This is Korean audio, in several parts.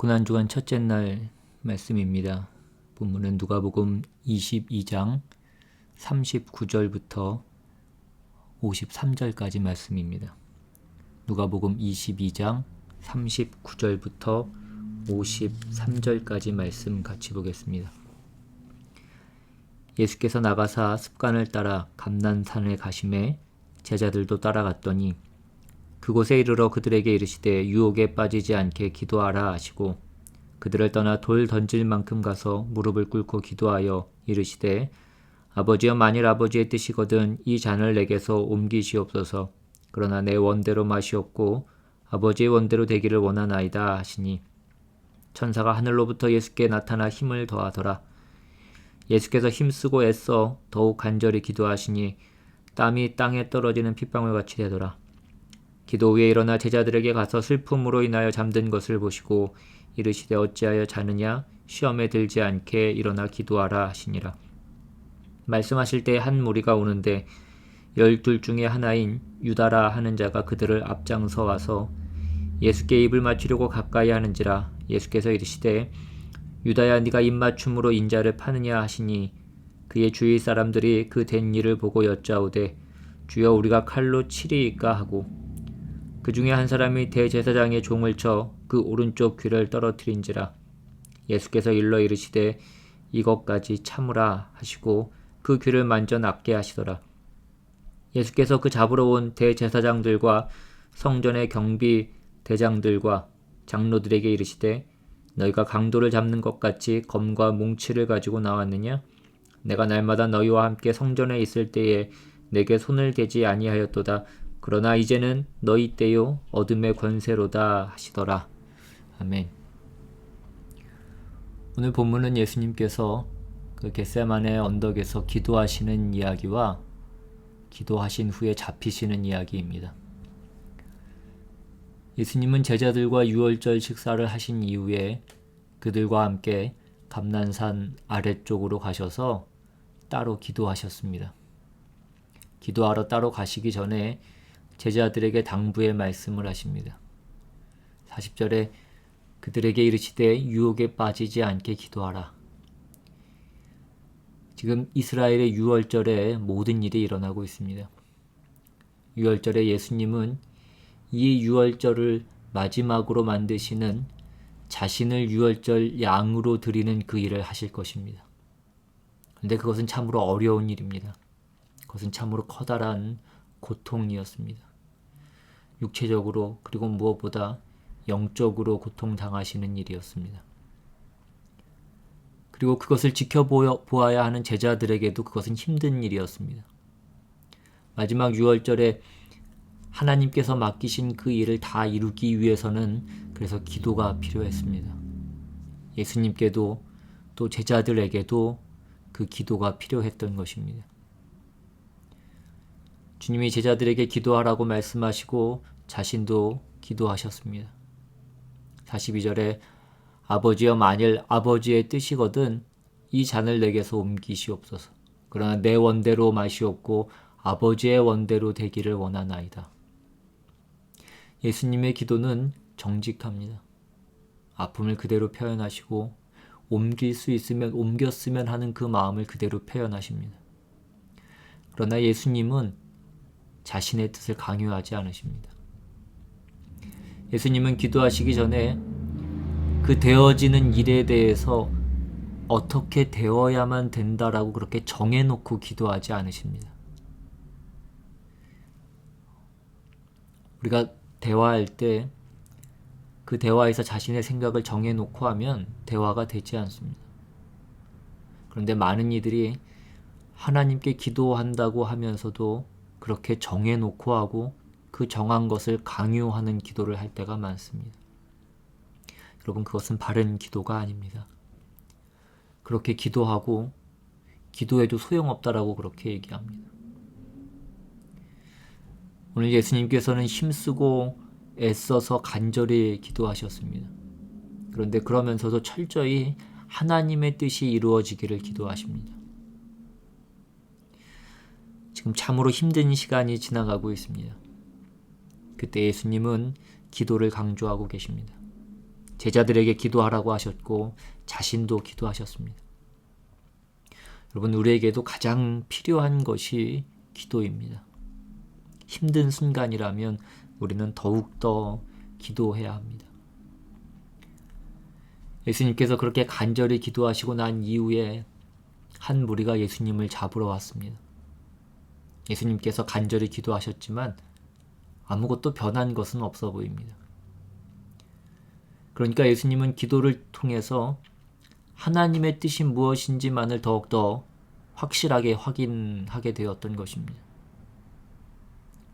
고난주간 첫째 날 말씀입니다. 본문은 누가복음 22장 39절부터 53절까지 말씀입니다. 누가복음 22장 39절부터 53절까지 말씀 같이 보겠습니다. 예수께서 나가사 습관을 따라 감난산에 가시매 제자들도 따라갔더니 그곳에 이르러 그들에게 이르시되 유혹에 빠지지 않게 기도하라 하시고 그들을 떠나 돌 던질 만큼 가서 무릎을 꿇고 기도하여 이르시되 아버지여 만일 아버지의 뜻이거든 이 잔을 내게서 옮기시옵소서. 그러나 내 원대로 마시옵고 아버지의 원대로 되기를 원하나이다 하시니 천사가 하늘로부터 예수께 나타나 힘을 더하더라. 예수께서 힘쓰고 애써 더욱 간절히 기도하시니 땀이 땅에 떨어지는 핏방울같이 되더라. 기도 후에 일어나 제자들에게 가서 슬픔으로 인하여 잠든 것을 보시고 이르시되 어찌하여 자느냐 시험에 들지 않게 일어나 기도하라 하시니라. 말씀하실 때 한 무리가 오는데 12 중에 하나인 유다라 하는 자가 그들을 앞장서 와서 예수께 입을 맞추려고 가까이 하는지라. 예수께서 이르시되 유다야 네가 입맞춤으로 인자를 파느냐 하시니 그의 주위 사람들이 그 된 일을 보고 여짜오되 주여 우리가 칼로 치리이까 하고 그 중에 한 사람이 대제사장의 종을 쳐 그 오른쪽 귀를 떨어뜨린지라. 예수께서 일러 이르시되 이것까지 참으라 하시고 그 귀를 만져 낫게 하시더라. 예수께서 그 잡으러 온 대제사장들과 성전의 경비 대장들과 장로들에게 이르시되 너희가 강도를 잡는 것 같이 검과 뭉치를 가지고 나왔느냐? 내가 날마다 너희와 함께 성전에 있을 때에 내게 손을 대지 아니하였도다. 그러나 이제는 너희 때요 어둠의 권세로다 하시더라. 아멘. 오늘 본문은 예수님께서 그 겟세마네 언덕에서 기도하시는 이야기와 기도하신 후에 잡히시는 이야기입니다. 예수님은 제자들과 유월절 식사를 하신 이후에 그들과 함께 감난산 아래쪽으로 가셔서 따로 기도하셨습니다. 기도하러 따로 가시기 전에 제자들에게 당부의 말씀을 하십니다. 40절에 그들에게 이르시되 유혹에 빠지지 않게 기도하라. 지금 이스라엘의 유월절에 모든 일이 일어나고 있습니다. 유월절에 예수님은 이 유월절을 마지막으로 만드시는 자신을 유월절 양으로 드리는 그 일을 하실 것입니다. 그런데 그것은 참으로 어려운 일입니다. 그것은 참으로 커다란 고통이었습니다. 육체적으로 그리고 무엇보다 영적으로 고통당하시는 일이었습니다. 그리고 그것을 지켜보아야 하는 제자들에게도 그것은 힘든 일이었습니다. 마지막 유월절에 하나님께서 맡기신 그 일을 다 이루기 위해서는 그래서 기도가 필요했습니다. 예수님께도 또 제자들에게도 그 기도가 필요했던 것입니다. 주님이 제자들에게 기도하라고 말씀하시고 자신도 기도하셨습니다. 42절에 아버지여 만일 아버지의 뜻이거든 이 잔을 내게서 옮기시옵소서. 그러나 내 원대로 마시옵고 아버지의 원대로 되기를 원하나이다. 예수님의 기도는 정직합니다. 아픔을 그대로 표현하시고 옮길 수 있으면 옮겼으면 하는 그 마음을 그대로 표현하십니다. 그러나 예수님은 자신의 뜻을 강요하지 않으십니다. 예수님은 기도하시기 전에 그 되어지는 일에 대해서 어떻게 되어야만 된다라고 그렇게 정해놓고 기도하지 않으십니다. 우리가 대화할 때 그 대화에서 자신의 생각을 정해놓고 하면 대화가 되지 않습니다. 그런데 많은 이들이 하나님께 기도한다고 하면서도 그렇게 정해놓고 하고 그 정한 것을 강요하는 기도를 할 때가 많습니다. 여러분, 그것은 바른 기도가 아닙니다. 그렇게 기도하고 기도해도 소용없다라고 그렇게 얘기합니다. 오늘 예수님께서는 힘쓰고 애써서 간절히 기도하셨습니다. 그런데 그러면서도 철저히 하나님의 뜻이 이루어지기를 기도하십니다. 지금 참으로 힘든 시간이 지나가고 있습니다. 그때 예수님은 기도를 강조하고 계십니다. 제자들에게 기도하라고 하셨고 자신도 기도하셨습니다. 여러분, 우리에게도 가장 필요한 것이 기도입니다. 힘든 순간이라면 우리는 더욱더 기도해야 합니다. 예수님께서 그렇게 간절히 기도하시고 난 이후에 한 무리가 예수님을 잡으러 왔습니다. 예수님께서 간절히 기도하셨지만 아무것도 변한 것은 없어 보입니다. 그러니까 예수님은 기도를 통해서 하나님의 뜻이 무엇인지만을 더욱더 확실하게 확인하게 되었던 것입니다.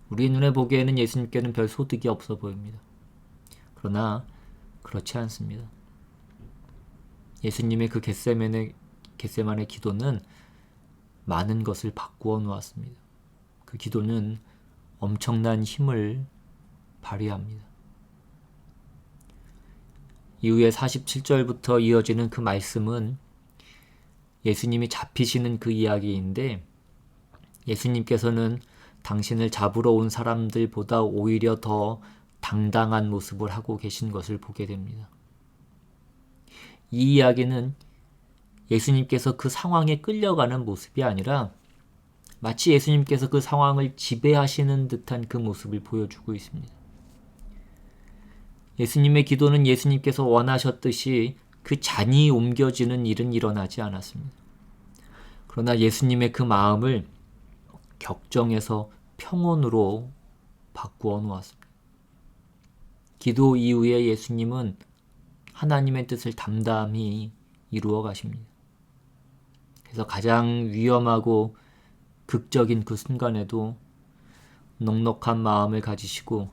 우리 눈에 보기에는 예수님께는 별 소득이 없어 보입니다. 그러나 그렇지 않습니다. 예수님의 그 겟세마네 기도는 많은 것을 바꾸어 놓았습니다. 그 기도는 엄청난 힘을 발휘합니다. 이후에 47절부터 이어지는 그 말씀은 예수님이 잡히시는 그 이야기인데, 예수님께서는 당신을 잡으러 온 사람들보다 오히려 더 당당한 모습을 하고 계신 것을 보게 됩니다. 이 이야기는 예수님께서 그 상황에 끌려가는 모습이 아니라 마치 예수님께서 그 상황을 지배하시는 듯한 그 모습을 보여주고 있습니다. 예수님의 기도는 예수님께서 원하셨듯이 그 잔이 옮겨지는 일은 일어나지 않았습니다. 그러나 예수님의 그 마음을 격정에서 평온으로 바꾸어 놓았습니다. 기도 이후에 예수님은 하나님의 뜻을 담담히 이루어 가십니다. 그래서 가장 위험하고 극적인 그 순간에도 넉넉한 마음을 가지시고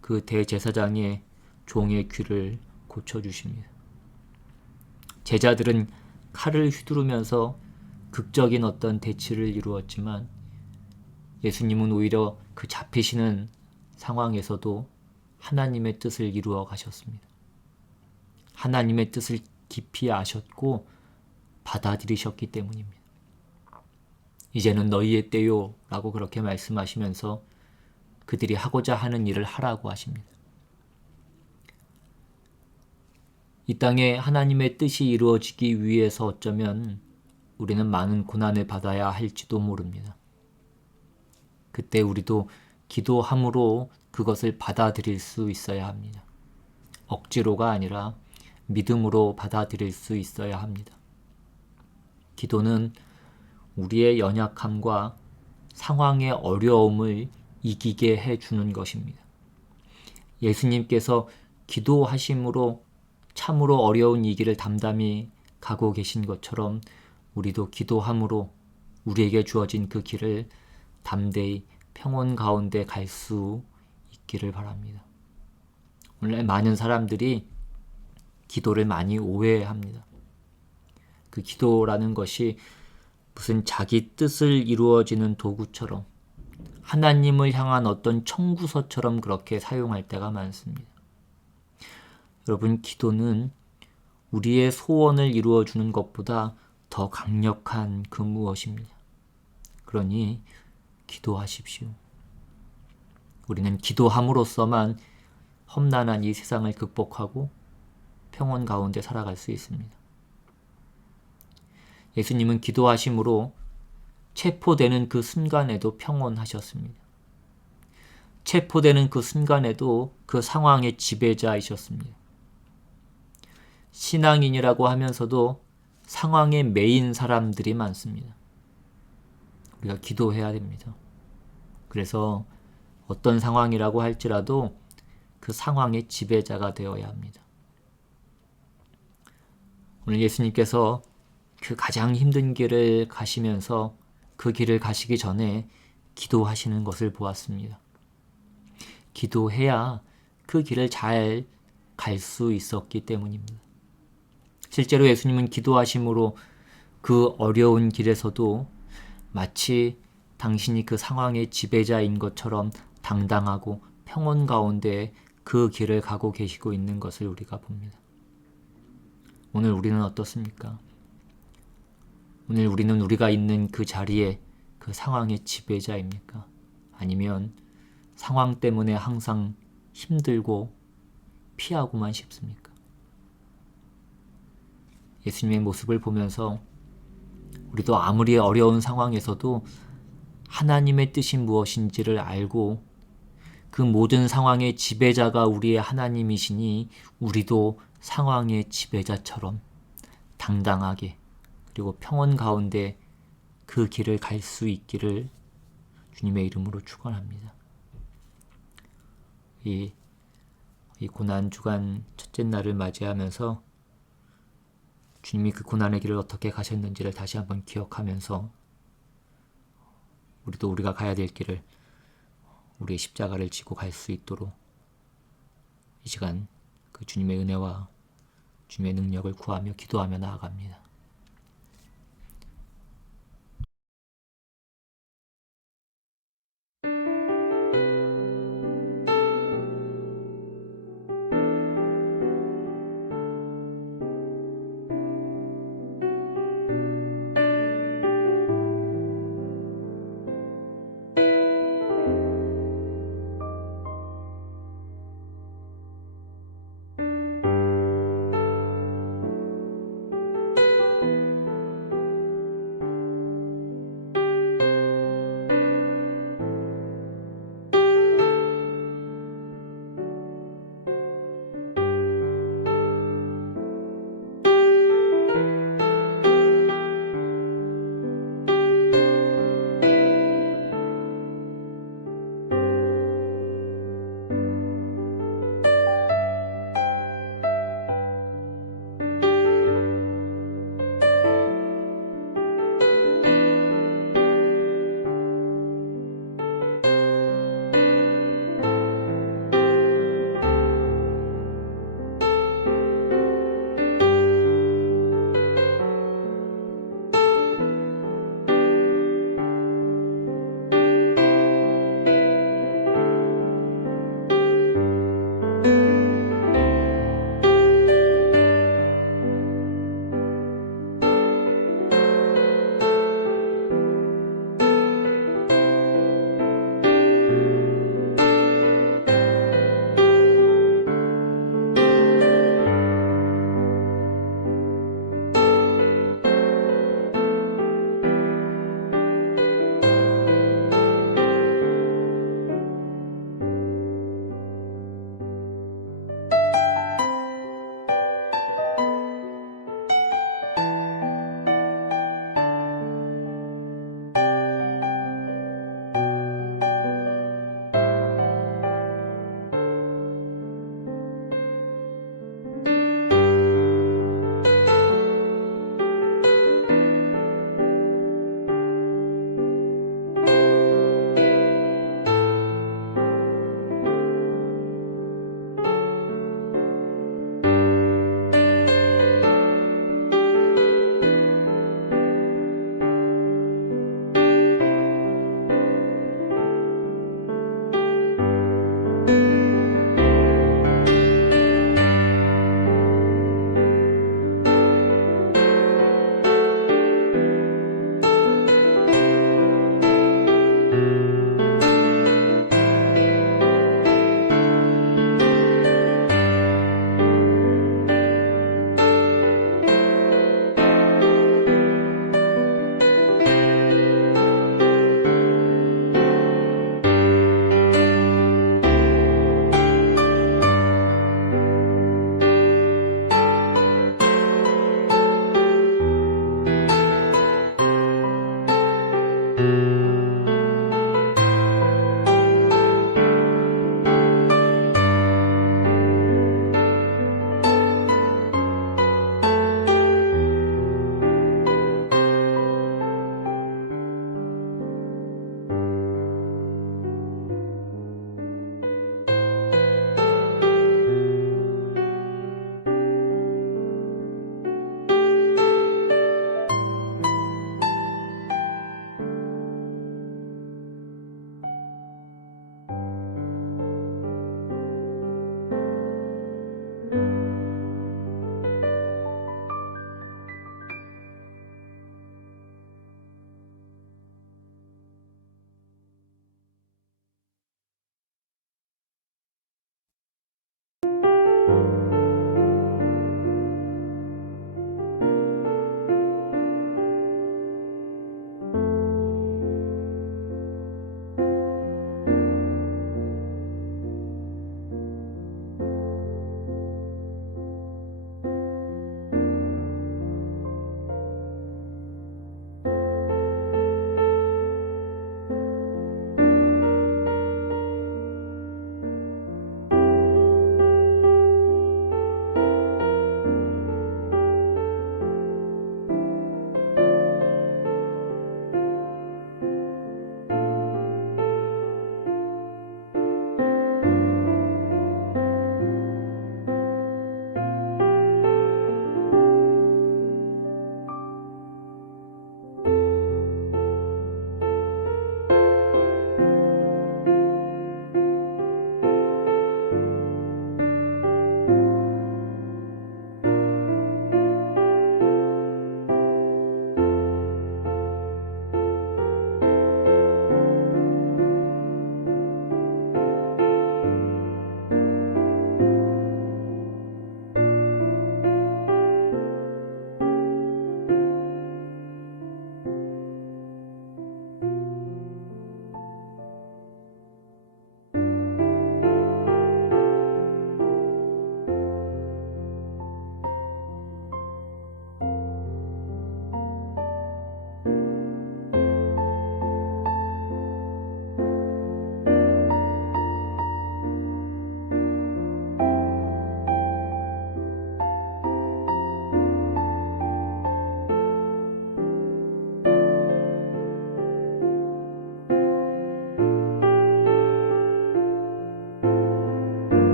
그 대제사장의 종의 귀를 고쳐주십니다. 제자들은 칼을 휘두르면서 극적인 어떤 대치를 이루었지만 예수님은 오히려 그 잡히시는 상황에서도 하나님의 뜻을 이루어 가셨습니다. 하나님의 뜻을 깊이 아셨고 받아들이셨기 때문입니다. 이제는 너희의 때요 라고 그렇게 말씀하시면서 그들이 하고자 하는 일을 하라고 하십니다. 이 땅에 하나님의 뜻이 이루어지기 위해서 어쩌면 우리는 많은 고난을 받아야 할지도 모릅니다. 그때 우리도 기도함으로 그것을 받아들일 수 있어야 합니다. 억지로가 아니라 믿음으로 받아들일 수 있어야 합니다. 기도는 우리의 연약함과 상황의 어려움을 이기게 해주는 것입니다. 예수님께서 기도하심으로 참으로 어려운 이 길을 담담히 가고 계신 것처럼 우리도 기도함으로 우리에게 주어진 그 길을 담대히 평온 가운데 갈 수 있기를 바랍니다. 오늘 많은 사람들이 기도를 많이 오해합니다. 그 기도라는 것이 무슨 자기 뜻을 이루어지는 도구처럼 하나님을 향한 어떤 청구서처럼 그렇게 사용할 때가 많습니다. 여러분, 기도는 우리의 소원을 이루어주는 것보다 더 강력한 그 무엇입니다. 그러니 기도하십시오. 우리는 기도함으로써만 험난한 이 세상을 극복하고 평온 가운데 살아갈 수 있습니다. 예수님은 기도하심으로 체포되는 그 순간에도 평온하셨습니다. 체포되는 그 순간에도 그 상황의 지배자이셨습니다. 신앙인이라고 하면서도 상황에 매인 사람들이 많습니다. 우리가 기도해야 됩니다. 그래서 어떤 상황이라고 할지라도 그 상황의 지배자가 되어야 합니다. 오늘 예수님께서 그 가장 힘든 길을 가시면서 그 길을 가시기 전에 기도하시는 것을 보았습니다. 기도해야 그 길을 잘 갈 수 있었기 때문입니다. 실제로 예수님은 기도하심으로 그 어려운 길에서도 마치 당신이 그 상황의 지배자인 것처럼 당당하고 평온 가운데 그 길을 가고 계시고 있는 것을 우리가 봅니다. 오늘 우리는 어떻습니까? 오늘 우리는 우리가 있는 그 자리에 그 상황의 지배자입니까? 아니면 상황 때문에 항상 힘들고 피하고만 싶습니까? 예수님의 모습을 보면서 우리도 아무리 어려운 상황에서도 하나님의 뜻이 무엇인지를 알고 그 모든 상황의 지배자가 우리의 하나님이시니 우리도 상황의 지배자처럼 당당하게 그리고 평온 가운데 그 길을 갈 수 있기를 주님의 이름으로 축원합니다. 이 고난 주간 첫째 날을 맞이하면서 주님이 그 고난의 길을 어떻게 가셨는지를 다시 한번 기억하면서 우리도 우리가 가야 될 길을 우리의 십자가를 지고 갈 수 있도록 이 시간 그 주님의 은혜와 주님의 능력을 구하며 기도하며 나아갑니다.